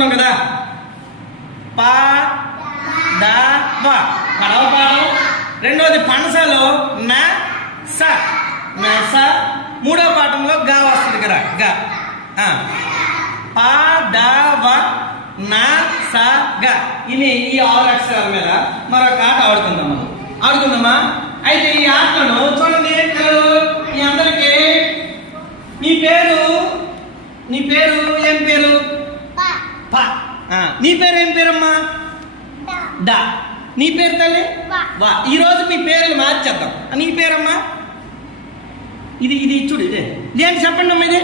చెప్పుకున్నాం కదా? పా ద వా. పడవ పాడం రెండవది పనసలో నా స. స. మూడో పాఠంలో గా వస్తుంది కదా గా. పా ద వ స గ. ఇవి ఈ ఆరు అక్షరాల మీద మరొక ఆట ఆడుకుందాం మనం. ఆడుకుందామా? అయితే ఈ ఆటలను చూడండి పిల్లలు మీ అందరికీ నీ పేరు నీ పేరు ఏం పేరు ప ఆ, నీ పేరు ఏం పేరమ్మా? డా. నీ పేరు తల్లి? వా. వా. ఈ రోజు మీ పేర్లు మార్చేద్దాం. నీ పేరమ్మా? ఇది ఇది చూడు ఇదే. ఇదేంటి చెప్పండి అమ్మా ఇది?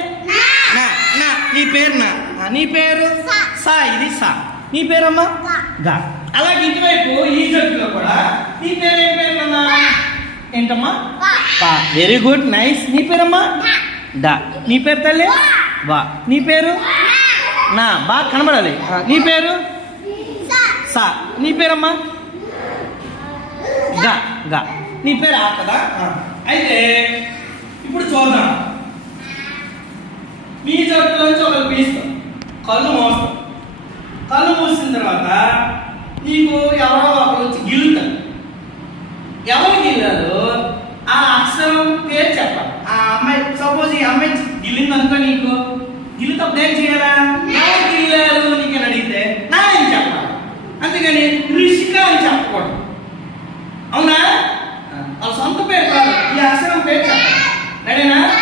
నా. నా నీ. పేరు నా. నీ పేరు? సా. ఇది సా. నీ పేరమ్మా? గా. అలాగే ఇటువైపు ఈ జట్టులో కూడా నీ పేరు ఏం పేరు ఏంటమ్మా? పా వెరీ గుడ్ నైస్. నీ పేరమ్మా? డా. నీ పేరు తల్లి. వా. నీ పేరు? నా బాగా కనబడాలి. నీ పేరు? సా. నీ పేరమ్మా? గా. గా నీ పేరు ఆ కదా. అయితే ఇప్పుడు చూద్దాం. మీ జట్టులో నుంచి ఒకరు పీస్తాం కళ్ళు మోస్తాం కళ్ళు మూసిన తర్వాత నీకు ఎవరో ఒకరు వచ్చి గిల్లుతారు ఎవరు గిల్లారు ఆ అక్షరం పేరు చెప్పాలి. ఆ అమ్మాయి సపోజ్ ఈ అమ్మాయి గిల్లింది అనుకో నీకు. గిల్లుతప్పుడు ఏం cadena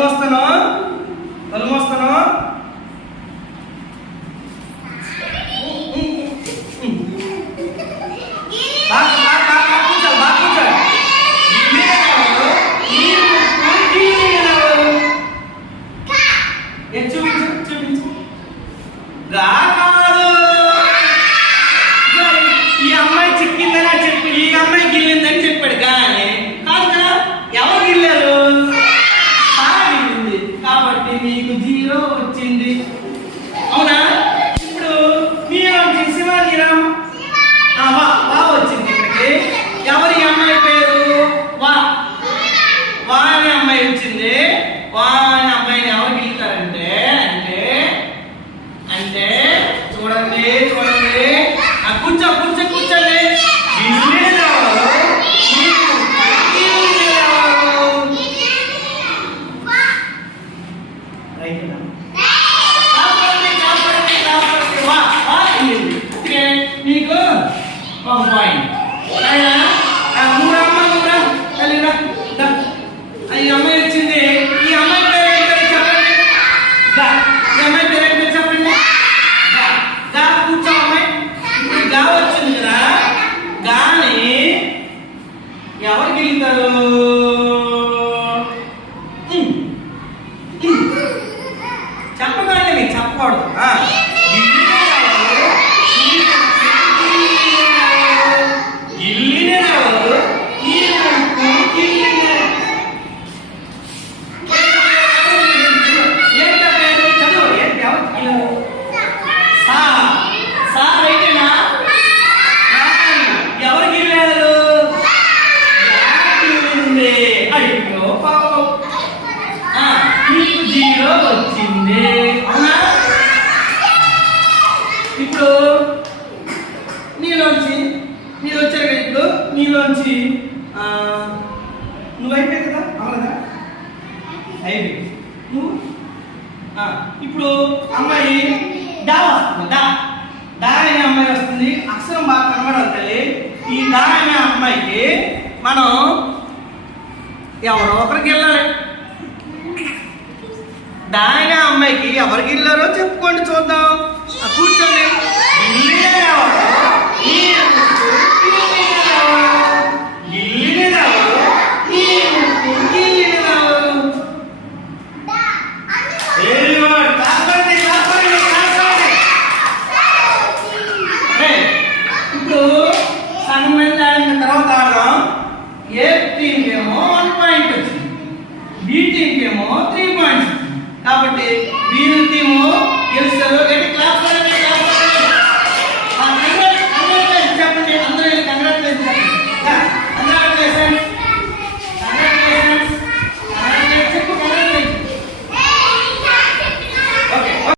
కళ్ళు మోస్తాను కళ్ళు మోస్తాను బాగా బాగా బాగా కూర్చో బాగా కూర్చో మీరెవరు? మీరు మీరెవరు? ఏ చూపించు చూపించు గా కాదు ఇదిగో ఈ అమ్మాయి చిక్కిందని చెప్పి ఈ అమ్మాయి గిల్లిందని చెప్పాడు కానీ కాదు కదా ఎవరు గిల్లారు సా గిల్లింది కాబట్టి మీకు జీరో వచ్చింది అవునా ఇప్పుడు మీరు శివ నీరామ్ ఆ, వా వా వచ్చింది ఇక్కడికి ఎవరి అమ్మాయి పేరు వా వా అనే అమ్మాయి వచ్చింది వా అనే అమ్మాయిని ఎవరు గీతారంటే అంటే అంటే చూడండి చూడండి కూర్చో కూర్చో కూర్చోండి? మీకు గిల్లినెవరు? రైటేనా? ఇప్పుడు నీలోంచి మీరు వచ్చారు కదా ఇప్పుడు నీలోంచి నువ్వు అయిపోయావు కదా? అవునదా అయిపోయి నువ్వు? ఇప్పుడు అమ్మాయి డా వస్తుంది డా డా అనే అమ్మాయి వస్తుంది. అక్షరం బాగా కనబడాలి తల్లి. ఈ డా అనే అమ్మాయికి మనం ఎవరో ఒకరికి వెళ్ళాలి. డా అనే అమ్మాయికి ఎవరికి వెళ్ళారో చెప్పుకోండి చూద్దాం. కూర్చోండి. తర్వాత ఏ వన్ పాయింట్ త్రీ కాబట్టి వీరి టీము గెలుస్తారు. గట్టి క్లాస్